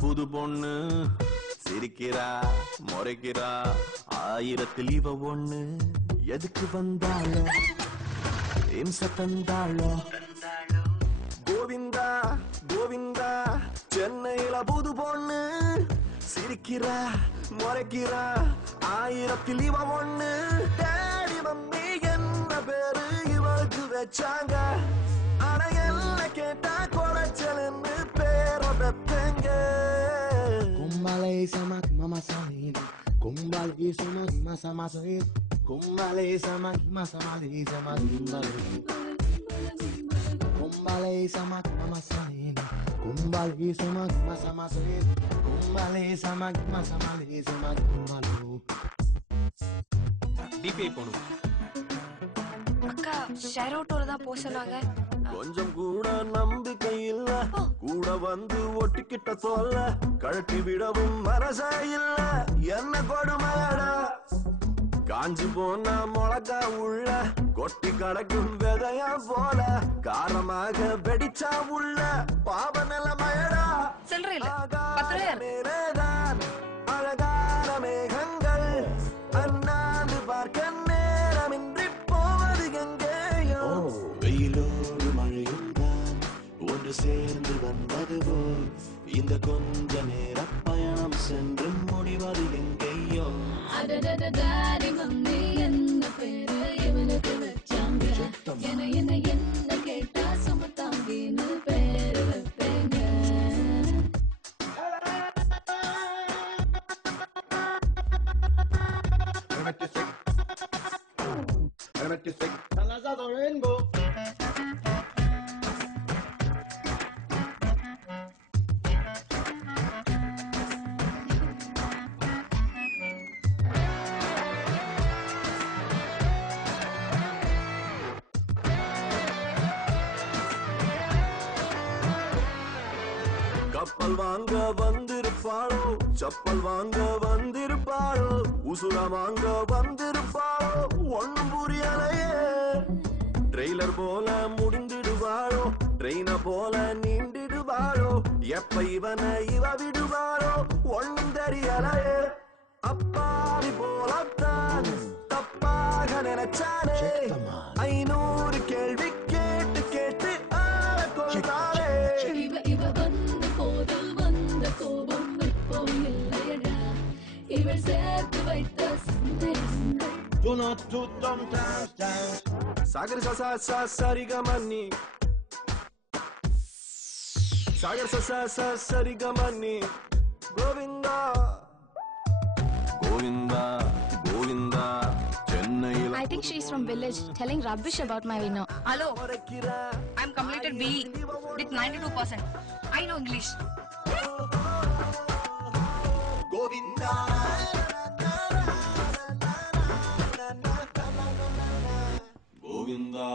புது பொண்ணு சிரிக்கிறா முறைக்கிறா ஆயிரத்தில் இவ ஒண்ணு எதுக்கு வந்தாளோ இம்ச தந்தாளோ கோவிந்தா கோவிந்தா சென்னையில புது பொண்ணு சிரிக்கிறா முறைக்கிறா ஆயிரத்தில் இவ ஒண்ணு டேடி மம்மி என்ன பேரு இவளுக்கு வச்சாங்க ஆனா என்ன கேட்டா கொலைச்சல்னு பேரை வைப்பேங்க Kumbale sama mama sahin Kumbale sama masa masahin Kumbale sama masa mali sama kumbale Kumbale sama mama sahin Kumbale sama masa masahin Kumbale sama masa mali sama kumbalo DPI போணும் அக்கா ஷேர் ஆட்டோல தான் போக சொன்னாங்க கொஞ்சம் கூட நம்பிக்கை இல்ல கூட வந்து ஒட்டிக்கிட்ட சொல்ல கழட்டி விடவும் மனசே இல்ல என்ன கொடுமையடா காஞ்சி போன மிளகா உள்ள கொட்டி கடக்கும் விதையா போல காரமாக வெடிச்சா உள்ள பாவ நிலைமையடா மேலேதான் அழகான மேகங்கள் அண்ணாந்து பார்க்க நேரமின்றி போவது எங்கேயோ வெயிலோடு மழையும் தான் ஒன்று சேர்ந்து வந்தது போல் இந்த கொஞ்ச நேர பயணம் சென்று முடிவது எங்கேயோ அடடடடாடி மம்மி என்ன பேரு இவனுக்கு வச்சாங்க என்ன கேட்டா சுமத்தாங்கின்னு பேரு வைப்பேங்க கப்பல் வாங்க வந்திருப்பாளோ செப்பல் வாங்க வந்திருப்பாளோ உசுர வாங்க வந்திருப்பாளோ ஒண்ணும் புரியலையே ட்ரெய்லர் போல முடிந்திடுவாளோ ட்ரெயின போல நீண்டிடுவாளோ எப்ப இவனை இவ விடுவாளோ ஒண்ணும் தெரியலையே அப்பாவி போலத்தான் தப்பாக நினைச்சானே 500 கேள்வி கேட்டு கேட்டு ஆள கொண்டாளே இவ வந்த போது வந்த கோபம் இப்போ இல்லையடா இவள் சேர்த்து வைத்த சந்தேகங்கள் Do not do dumb dance Sagar sa sarigamani Sagar sa sarigamani Govinda Govinda Govinda Chennai I think she's from village telling rubbish about my winner. Hello, I'm completed BE with 92%. I know English. Govinda Govinda